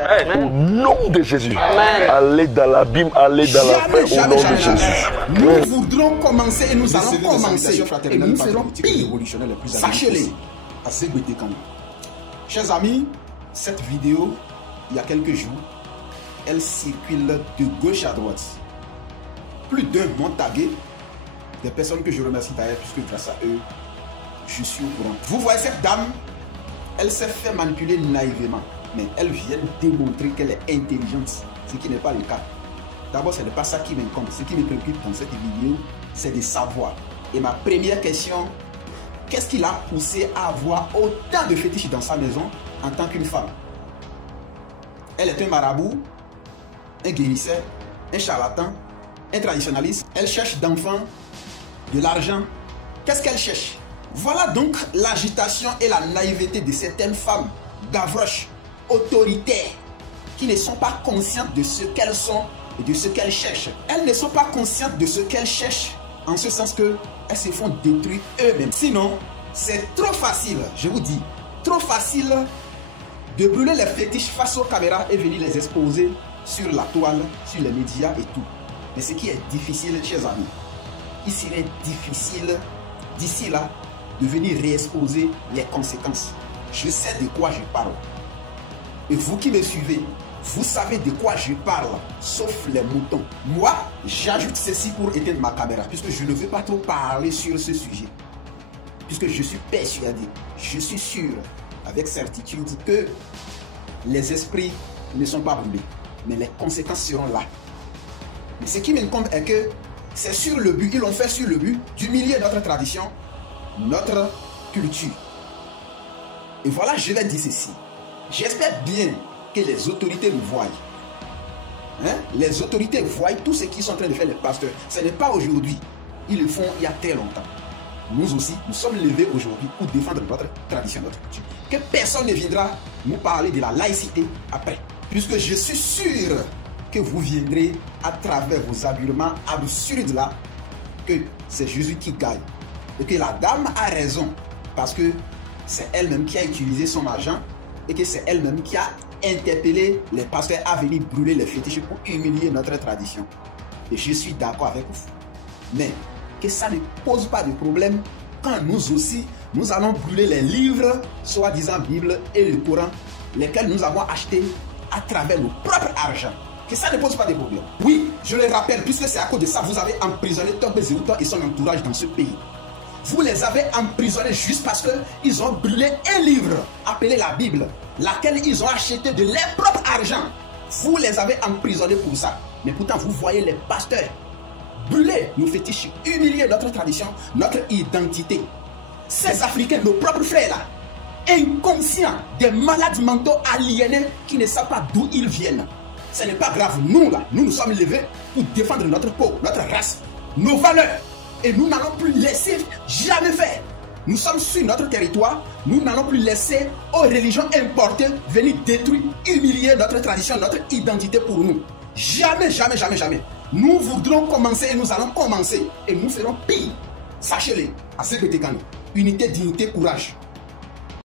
Au nom de Jésus. Allez dans l'abîme, allez dans la fin au nom de Jésus. Nous voudrons commencer et nous allons commencer. Et nous ferons pire. Sachez-le. Chers amis, cette vidéo, il y a quelques jours, elle circule de gauche à droite. Plus d'un m'ont tagué, des personnes que je remercie d'ailleurs, puisque grâce à eux, je suis au courant. Vous voyez cette dame, elle s'est fait manipuler naïvement, mais elle vient démontrer qu'elle est intelligente, ce qui n'est pas le cas. D'abord, ce n'est pas ça qui m'incombe. Ce qui me préoccupe dans cette vidéo, c'est de savoir. Et ma première question, qu'est-ce qui l'a poussé à avoir autant de fétiches dans sa maison en tant qu'une femme? Elle est un marabout, un guérisseur, un charlatan, un traditionnaliste. Elle cherche d'enfants, de l'argent. Qu'est-ce qu'elle cherche? Voilà donc l'agitation et la naïveté de certaines femmes gavroches, autoritaires, qui ne sont pas conscientes de ce qu'elles sont et de ce qu'elles cherchent. Elles ne sont pas conscientes de ce qu'elles cherchent, en ce sens que elles se font détruire eux-mêmes. Sinon, c'est trop facile, je vous dis, trop facile de brûler les fétiches face aux caméras et venir les exposer sur la toile, sur les médias et tout. Mais ce qui est difficile, chers amis, il serait difficile d'ici là de venir réexposer les conséquences. Je sais de quoi je parle. Et vous qui me suivez, vous savez de quoi je parle, sauf les moutons. Moi, j'ajoute ceci pour éteindre ma caméra, puisque je ne veux pas trop parler sur ce sujet. Puisque je suis persuadé, je suis sûr, avec certitude, que les esprits ne sont pas brûlés. Mais les conséquences seront là. Mais ce qui m'incombe est que c'est sur le but, ils l'ont fait sur le but d'humilier notre tradition, notre culture. Et voilà, je vais dire ceci. J'espère bien que les autorités nous voient. Hein? Les autorités voient tout ce qu'ils sont en train de faire les pasteurs. Ce n'est pas aujourd'hui. Ils le font il y a très longtemps. Nous aussi, nous sommes levés aujourd'hui pour défendre notre tradition, notre culture. Que personne ne viendra nous parler de la laïcité après. Puisque je suis sûr que vous viendrez à travers vos habillements absurdes là, que c'est Jésus qui gagne. Et que la dame a raison, parce que c'est elle-même qui a utilisé son argent et que c'est elle-même qui a interpellé les pasteurs à venir brûler les fétiches pour humilier notre tradition. Et je suis d'accord avec vous. Mais que ça ne pose pas de problème quand nous aussi, nous allons brûler les livres, soi-disant Bible et le Coran, lesquels nous avons achetés à travers nos propres argent. Que ça ne pose pas de problème. Oui, je le rappelle, puisque c'est à cause de ça, vous avez emprisonné Tombé Zéroutan et son entourage dans ce pays. Vous les avez emprisonnés juste parce qu'ils ont brûlé un livre appelé la Bible, laquelle ils ont acheté de leur propre argent. Vous les avez emprisonnés pour ça. Mais pourtant, vous voyez les pasteurs brûler nos fétiches, humilier notre tradition, notre identité. Ces Africains, nos propres frères là, inconscients, des malades mentaux aliénés qui ne savent pas d'où ils viennent. Ce n'est pas grave, nous là, nous nous sommes levés pour défendre notre peau, notre race, nos valeurs. Et nous n'allons plus laisser jamais faire. Nous sommes sur notre territoire, nous n'allons plus laisser aux religions importées venir détruire, humilier notre tradition, notre identité pour nous. Jamais, jamais, jamais, jamais. Nous voudrons commencer et nous allons commencer. Et nous ferons pire. Sachez-le, à ce que unité, dignité, courage.